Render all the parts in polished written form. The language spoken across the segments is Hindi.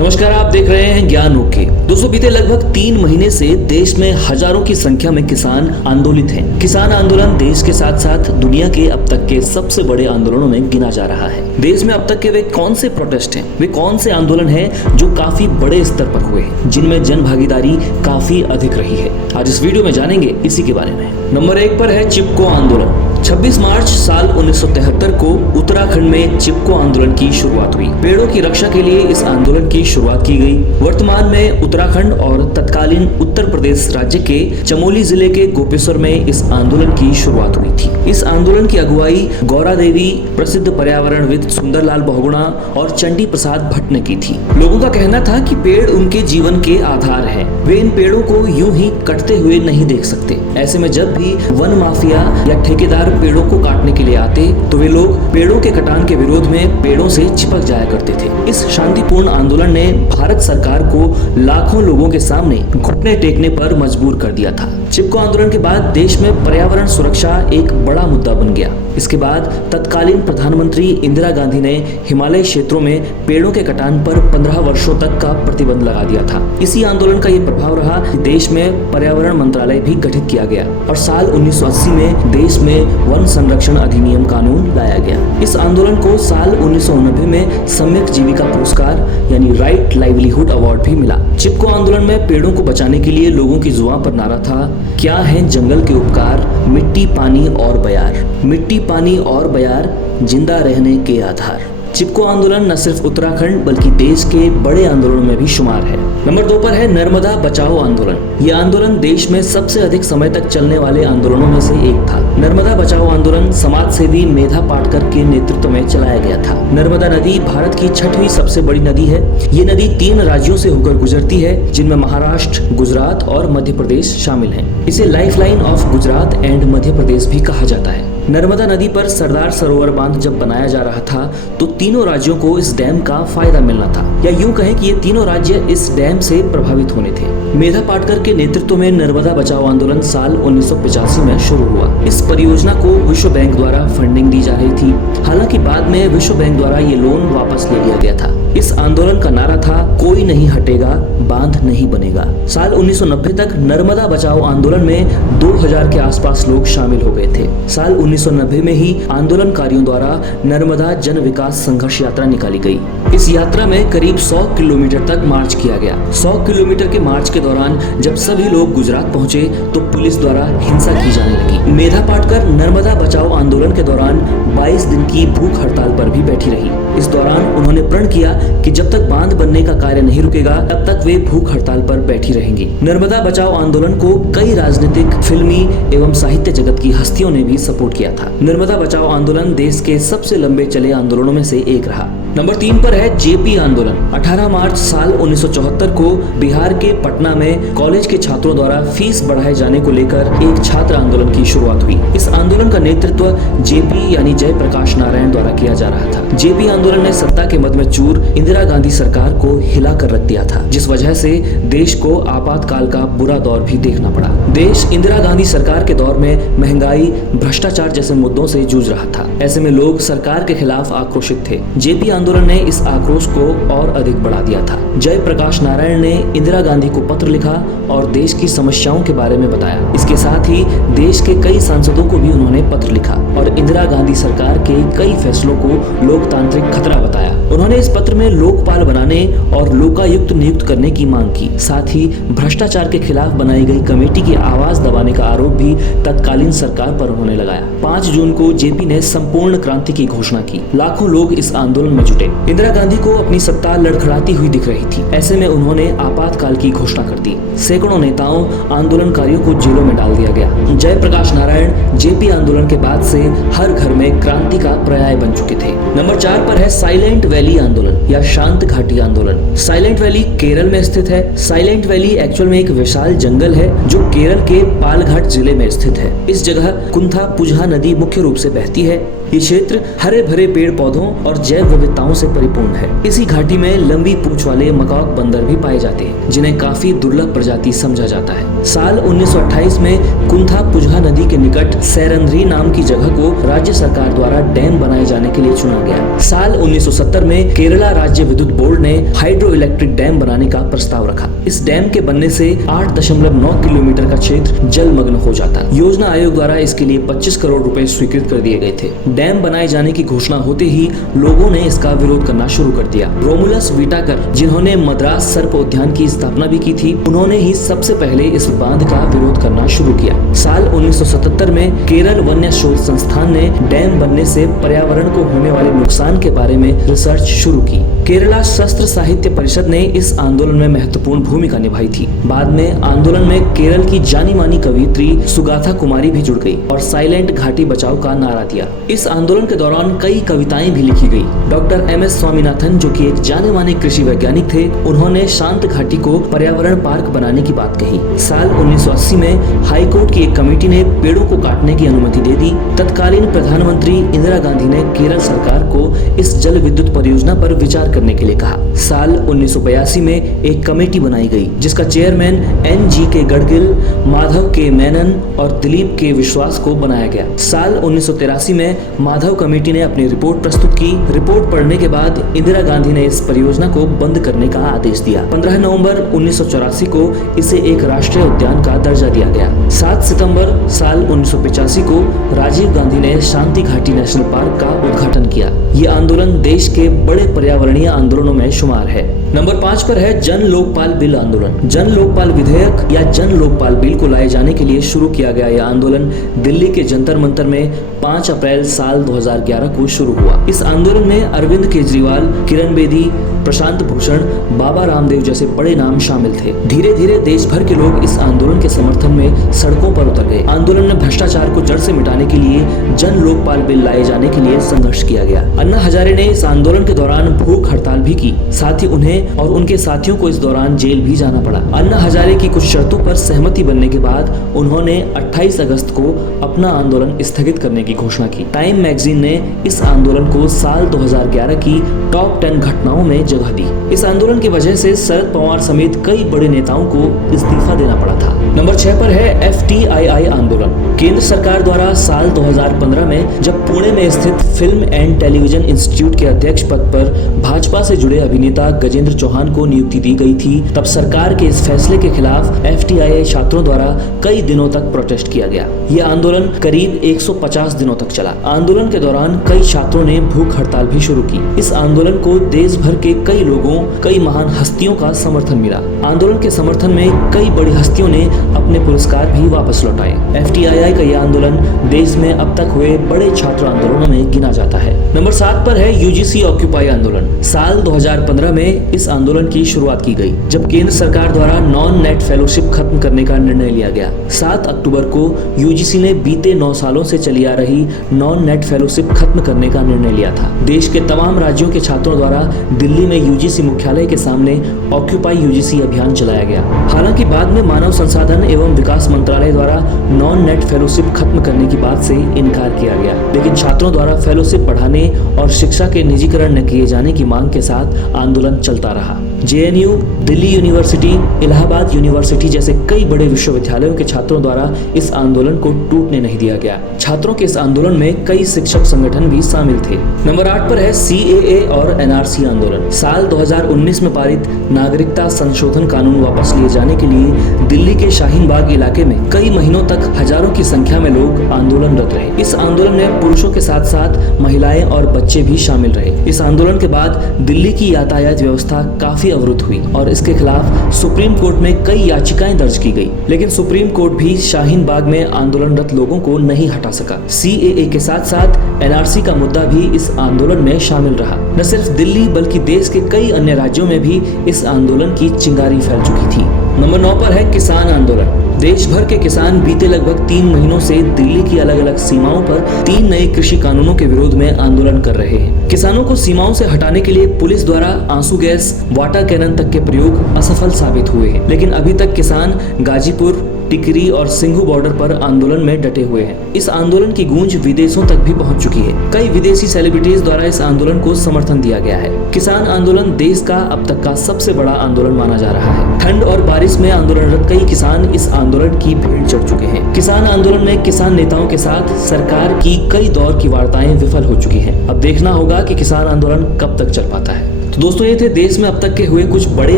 नमस्कार, आप देख रहे हैं ज्ञान ओके। दोस्तों, बीते लगभग 3 महीने से देश में हजारों की संख्या में किसान आंदोलित हैं। किसान आंदोलन देश के साथ साथ दुनिया के अब तक के सबसे बड़े आंदोलनों में गिना जा रहा है। देश में अब तक के वे कौन से प्रोटेस्ट हैं, वे कौन से आंदोलन हैं जो काफी बड़े स्तर पर हुए हैं, जिनमें जन भागीदारी काफी अधिक रही है। आज इस वीडियो में जानेंगे इसी के बारे में। नंबर 1 पर है चिपको आंदोलन। 26 मार्च साल 1973 को उत्तराखंड में चिपको आंदोलन की शुरुआत हुई। पेड़ों की रक्षा के लिए इस आंदोलन की शुरुआत की गई। वर्तमान में उत्तराखंड और तत्कालीन उत्तर प्रदेश राज्य के चमोली जिले के गोपेश्वर में इस आंदोलन की शुरुआत हुई थी। इस आंदोलन की अगुवाई गौरा देवी, प्रसिद्ध पर्यावरणविद सुंदरलाल बहुगुणा और चंडी प्रसाद भट्ट ने की थी। लोगों का कहना था कि पेड़ उनके जीवन के आधार हैं। वे इन पेड़ों को यूं ही कटते हुए नहीं देख सकते। ऐसे में जब भी वन माफिया या ठेकेदार पेड़ों को काटने के लिए आते तो वे लोग पेड़ों के कटान के विरोध में पेड़ों से चिपक जाया करते थे। इस शांतिपूर्ण आंदोलन ने भारत सरकार को लाखों लोगों के सामने घुटने टेकने पर मजबूर कर दिया था। चिपको आंदोलन के बाद देश में पर्यावरण सुरक्षा एक बड़ा मुद्दा बन गया। इसके बाद तत्कालीन प्रधानमंत्री इंदिरा गांधी ने हिमालय क्षेत्रों में पेड़ों के कटान पर 15 वर्षों तक का प्रतिबंध लगा दिया था। इसी आंदोलन का ये प्रभाव रहा कि देश में पर्यावरण मंत्रालय भी गठित किया गया और साल 1980 में देश में वन संरक्षण अधिनियम कानून लाया गया। इस आंदोलन को साल 1990 में सम्यक जीविका पुरस्कार यानी राइट लाइवलीहुड अवार्ड भी मिला। चिपको आंदोलन में पेड़ों को बचाने के लिए लोगों की जुबान पर नारा था, क्या है जंगल के उपकार, मिट्टी पानी और बयार, मिट्टी पानी और बयार, जिंदा रहने के आधार। चिपको आंदोलन न सिर्फ उत्तराखंड बल्कि देश के बड़े आंदोलनों में भी शुमार है। नंबर 2 पर है नर्मदा बचाओ आंदोलन। यह आंदोलन देश में सबसे अधिक समय तक चलने वाले आंदोलनों में से एक था। नर्मदा बचाओ आंदोलन समाज सेवी मेधा पाटकर के नेतृत्व में चलाया गया था। नर्मदा नदी भारत की 6वीं सबसे बड़ी नदी है। ये नदी 3 राज्यों से होकर गुजरती है, जिनमें महाराष्ट्र, गुजरात और मध्य प्रदेश शामिल हैं। इसे lifeline of Gujarat and Madhya Pradesh भी कहा जाता है। नर्मदा नदी पर सरदार सरोवर बांध जब बनाया जा रहा था तो तीनों राज्यों को इस डैम का फायदा मिलना था, या यूं कहें कि ये तीनों राज्य इस डैम से प्रभावित होने थे। मेधा पाटकर के नेतृत्व में नर्मदा बचाओ आंदोलन साल 1985 में शुरू हुआ। इस परियोजना को विश्व बैंक द्वारा फंडिंग दी जा रही थी। हालांकि बाद में विश्व बैंक द्वारा ये लोन वापस ले लिया गया था। इस आंदोलन का नारा था, कोई नहीं हटेगा, बांध नहीं बनेगा। साल 1990 तक नर्मदा बचाओ आंदोलन में 2000 के आसपास लोग शामिल हो गए थे। साल 1990 में ही आंदोलनकारियों द्वारा नर्मदा जन विकास संघर्ष यात्रा निकाली गई। इस यात्रा में करीब 100 किलोमीटर तक मार्च किया गया। 100 किलोमीटर के मार्च के दौरान जब सभी लोग गुजरात पहुंचे तो पुलिस द्वारा हिंसा की जाने लगी। मेधा पाटकर नर्मदा बचाओ आंदोलन के दौरान 22 दिन की भूख हड़ताल पर भी बैठी रही। इस दौरान उन्होंने प्रण किया कि जब तक बांध बनने का कार्य नहीं रुकेगा तब तक वे भूख हड़ताल पर बैठी रहेंगी। नर्मदा बचाओ आंदोलन को कई राजनीतिक, फिल्मी एवं साहित्य जगत की हस्तियों ने भी सपोर्ट किया था। नर्मदा बचाओ आंदोलन देश के सबसे लंबे चले आंदोलनों में से एक रहा। नंबर 3 पर है जेपी आंदोलन। 18 मार्च साल 1974 को बिहार के पटना में कॉलेज के छात्रों द्वारा फीस बढ़ाए जाने को लेकर एक छात्र आंदोलन की शुरुआत हुई। इस आंदोलन का नेतृत्व जेपी यानी जयप्रकाश नारायण द्वारा किया जा रहा था। जेपी आंदोलन ने सत्ता के मद में चूर इंदिरा गांधी सरकार को हिला कर रख दिया था, जिस वजह से देश को आपातकाल का बुरा दौर भी देखना पड़ा। देश इंदिरा गांधी सरकार के दौर में महंगाई, भ्रष्टाचार जैसे मुद्दों से जूझ रहा था। ऐसे में लोग सरकार के खिलाफ आक्रोशित थे। जेपी आंदोलन ने इस आक्रोश को और अधिक बढ़ा दिया था। जयप्रकाश नारायण ने इंदिरा गांधी को पत्र लिखा और देश की समस्याओं के बारे में बताया। इसके साथ ही देश के कई सांसदों को भी उन्होंने पत्र लिखा और इंदिरा गांधी सरकार के कई फैसलों को लोकतांत्रिक खतरा बताया। उन्होंने इस पत्र में लोकपाल बनाने और लोकायुक्त नियुक्त करने की मांग की। साथ ही भ्रष्टाचार के खिलाफ बनाई गई कमेटी की आवाज दबाने का आरोप भी तत्कालीन सरकार पर उन्होंने लगाया। 5 जून को जेपी ने संपूर्ण क्रांति की घोषणा की। लाखों लोग इस आंदोलन में जुटे। इंदिरा गांधी को अपनी सत्ता लड़खड़ाती हुई दिख रही थी। ऐसे में उन्होंने आपातकाल की घोषणा कर दी। सैकड़ों नेताओं, आंदोलनकारियों को जेलों में डाल दिया गया। जयप्रकाश नारायण जेपी आंदोलन के बाद से हर घर में क्रांति का पर्याय बन चुके थे। नंबर 4 पर है साइलेंट वैली आंदोलन या शांत घाटी आंदोलन। साइलेंट वैली केरल में स्थित है। साइलेंट वैली एक्चुअल में एक विशाल जंगल है जो केरल के पालघाट जिले में स्थित है। इस जगह कुंथा पुजहा नदी मुख्य रूप से बहती है। ये क्षेत्र हरे भरे पेड़ पौधों और जैव विविधताओं से परिपूर्ण है। इसी घाटी में लंबी पूंछ वाले मकाक बंदर भी पाए जाते हैं, जिन्हें काफी दुर्लभ प्रजाति समझा जाता है। साल 1928 में कुंथा पुजहा नदी के निकट सैरंध्री नाम की जगह को राज्य सरकार द्वारा डैम बनाए जाने के लिए चुना गया। साल साल 1970 में केरला राज्य विद्युत बोर्ड ने हाइड्रो इलेक्ट्रिक डैम बनाने का प्रस्ताव रखा। इस डैम के बनने से 8.9 किलोमीटर का क्षेत्र जलमग्न हो जाता। योजना आयोग द्वारा इसके लिए 25 करोड़ रुपए स्वीकृत कर दिए गए थे। डैम बनाए जाने की घोषणा होते ही लोगों ने इसका विरोध करना शुरू कर दिया। रोमुलस व्हिटेकर, जिन्होंने मद्रास सर्प उद्यान की स्थापना भी की थी, उन्होंने ही सबसे पहले इस बांध का विरोध करना शुरू किया। साल 1977 में केरल वन्य शोध संस्थान ने डैम बनने से पर्यावरण को होने वाले नुकसान के बारे में रिसर्च शुरू की। केरला शास्त्र साहित्य परिषद ने इस आंदोलन में महत्वपूर्ण भूमिका निभाई थी। बाद में आंदोलन में केरल की जानी मानी कवियत्री सुगाथा कुमारी भी जुड़ गई और साइलेंट घाटी बचाओ का नारा दिया। इस आंदोलन के दौरान कई कविताएं भी लिखी गई। डॉक्टर MS स्वामीनाथन, जो कि एक जाने माने कृषि वैज्ञानिक थे, उन्होंने शांत घाटी को पर्यावरण पार्क बनाने की बात कही। साल 1980 में हाई कोर्ट की एक कमेटी ने पेड़ों को काटने की अनुमति दे दी। तत्कालीन प्रधानमंत्री इंदिरा गांधी ने केरल सरकार को इस जल विद्युत परियोजना पर विचार करने के लिए कहा। साल 1982 में एक कमेटी बनाई गई, जिसका चेयरमैन NGK गडगिल, माधव के मेनन और दिलीप के विश्वास को बनाया गया। साल 1983 में माधव कमेटी ने अपनी रिपोर्ट प्रस्तुत की। रिपोर्ट पढ़ने के बाद इंदिरा गांधी ने इस परियोजना को बंद करने का आदेश दिया। 15 नवंबर 1984 को इसे एक राष्ट्रीय उद्यान का दर्जा दिया गया। 7 सितंबर साल 1985 को राजीव गांधी ने शांति घाटी नेशनल पार्क का उद्घाटन किया। ये आंदोलन देश के बड़े पर्यावरणीय आंदोलनों में शुमार है। नंबर 5 पर है जन लोकपाल बिल आंदोलन। जन लोकपाल विधेयक या जन लोकपाल बिल को लाए जाने के लिए शुरू किया गया यह आंदोलन दिल्ली के जंतर मंतर में 5 अप्रैल साल 2011 को शुरू हुआ। इस आंदोलन में अरविंद केजरीवाल, किरण बेदी, प्रशांत भूषण, बाबा रामदेव जैसे बड़े नाम शामिल थे। धीरे धीरे देश भर के लोग इस आंदोलन के समर्थन में सड़कों पर उतर गए। आंदोलन में भ्रष्टाचार को जड़ से मिटाने के लिए जन लोकपाल बिल लाए जाने के लिए संघर्ष किया गया। अन्ना हजारे ने इस आंदोलन के दौरान भूख हड़ताल भी की। साथ ही उन्हें और उनके साथियों को इस दौरान जेल भी जाना पड़ा। अन्ना हजारे की कुछ शर्तों पर सहमति बनने के बाद उन्होंने 28 अगस्त को अपना आंदोलन स्थगित करने की घोषणा की। टाइम मैगजीन ने इस आंदोलन को साल 2011 की टॉप 10 घटनाओं में जगह दी। इस आंदोलन की वजह से शरद पवार समेत कई बड़े नेताओं को इस्तीफा देना पड़ा था। नंबर 6 पर है FTII आंदोलन। केंद्र सरकार द्वारा साल 2015 में जब पुणे में स्थित फिल्म एंड टेलीविजन इंस्टीट्यूट के अध्यक्ष पद पर भाजपा से जुड़े अभिनेता गजेंद्र चौहान को नियुक्ति दी गई थी, तब सरकार के इस फैसले के खिलाफ FTII छात्रों द्वारा कई दिनों तक प्रोटेस्ट किया गया। यह आंदोलन करीब 150 दिनों तक चला। आंदोलन के दौरान कई छात्रों ने भूख हड़ताल भी शुरू की। इस आंदोलन को देश भर के कई लोगों, कई महान हस्तियों का समर्थन मिला। आंदोलन के समर्थन में कई बड़ी हस्तियों ने अपने पुरस्कार भी वापस लौटाए। FTII का यह आंदोलन देश में अब तक हुए बड़े छात्र आंदोलनों में गिना जाता है। नंबर 7 पर है UGC ऑक्यूपाई आंदोलन। साल 2015 में इस आंदोलन की शुरुआत की गई, जब केंद्र सरकार द्वारा नॉन नेट फेलोशिप खत्म करने का निर्णय लिया गया। 7 अक्टूबर को UGC ने बीते 9 सालों से चली आ रही नॉन नेट फेलोशिप खत्म करने का निर्णय लिया था। देश के तमाम राज्यों के छात्रों द्वारा दिल्ली में UGC मुख्यालय के सामने ऑक्यूपाई UGC अभियान चलाया गया। हालांकि बाद में मानव संसाधन एवं विकास मंत्रालय द्वारा नॉन नेट फेलोशिप खत्म करने की बात से इनकार किया गया, लेकिन छात्रों द्वारा फेलोशिप बढ़ाने और शिक्षा के निजीकरण न किए जाने की मांग के साथ आंदोलन चलता रहा। JNU, Delhi university, Allahabad university जैसे कई बड़े विश्वविद्यालयों के छात्रों द्वारा इस आंदोलन को टूटने नहीं दिया गया। छात्रों के इस आंदोलन में कई शिक्षक संगठन भी शामिल थे। नंबर 8 पर है CAA और NRC आंदोलन। साल 2019 में पारित नागरिकता संशोधन कानून वापस लिए जाने के लिए दिल्ली के शाहीन बाग इलाके में कई महीनों तक हजारों की संख्या में लोग आंदोलनरत रहे। इस आंदोलन में पुरुषों के साथ साथ महिलाएं और बच्चे भी शामिल रहे। इस आंदोलन के बाद दिल्ली की यातायात व्यवस्था काफी अवरुद्ध हुई और इसके खिलाफ सुप्रीम कोर्ट में कई याचिकाएं दर्ज की गई, लेकिन सुप्रीम कोर्ट भी शाहीन बाग में आंदोलनरत लोगों को नहीं हटा सका। CAA के साथ साथ NRC का मुद्दा भी इस आंदोलन में शामिल रहा। न सिर्फ दिल्ली बल्कि देश के कई अन्य राज्यों में भी इस आंदोलन की चिंगारी फैल चुकी थी। नंबर 9 पर है किसान आंदोलन। देश भर के किसान बीते लगभग 3 महीनों से दिल्ली की अलग अलग सीमाओं पर 3 नए कृषि कानूनों के विरोध में आंदोलन कर रहे हैं। किसानों को सीमाओं से हटाने के लिए पुलिस द्वारा आंसू गैस, वाटर कैनन तक के प्रयोग असफल साबित हुए हैं, लेकिन अभी तक किसान गाजीपुर, टिकरी और सिंघू बॉर्डर पर आंदोलन में डटे हुए हैं। इस आंदोलन की गूंज विदेशों तक भी पहुंच चुकी है। कई विदेशी सेलिब्रिटीज द्वारा इस आंदोलन को समर्थन दिया गया है। किसान आंदोलन देश का अब तक का सबसे बड़ा आंदोलन माना जा रहा है। ठंड और बारिश में आंदोलनरत कई किसान इस आंदोलन की भीड़ चढ़ चुके हैं। किसान आंदोलन में किसान नेताओं के साथ सरकार की कई दौर की वार्ताएं विफल हो चुकी हैं। अब देखना होगा कि किसान आंदोलन कब तक चल पाता है। तो दोस्तों, ये थे देश में अब तक के हुए कुछ बड़े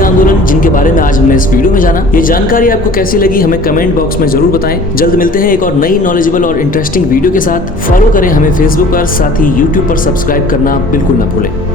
आंदोलन जिनके बारे में आज हमने इस वीडियो में जाना। ये जानकारी आपको कैसी लगी हमें कमेंट बॉक्स में जरूर बताएं। जल्द मिलते हैं एक और नई नॉलेजेबल और इंटरेस्टिंग वीडियो के साथ। फॉलो करें हमें फेसबुक पर, साथ ही यूट्यूब पर सब्सक्राइब करना बिल्कुल ना भूलें।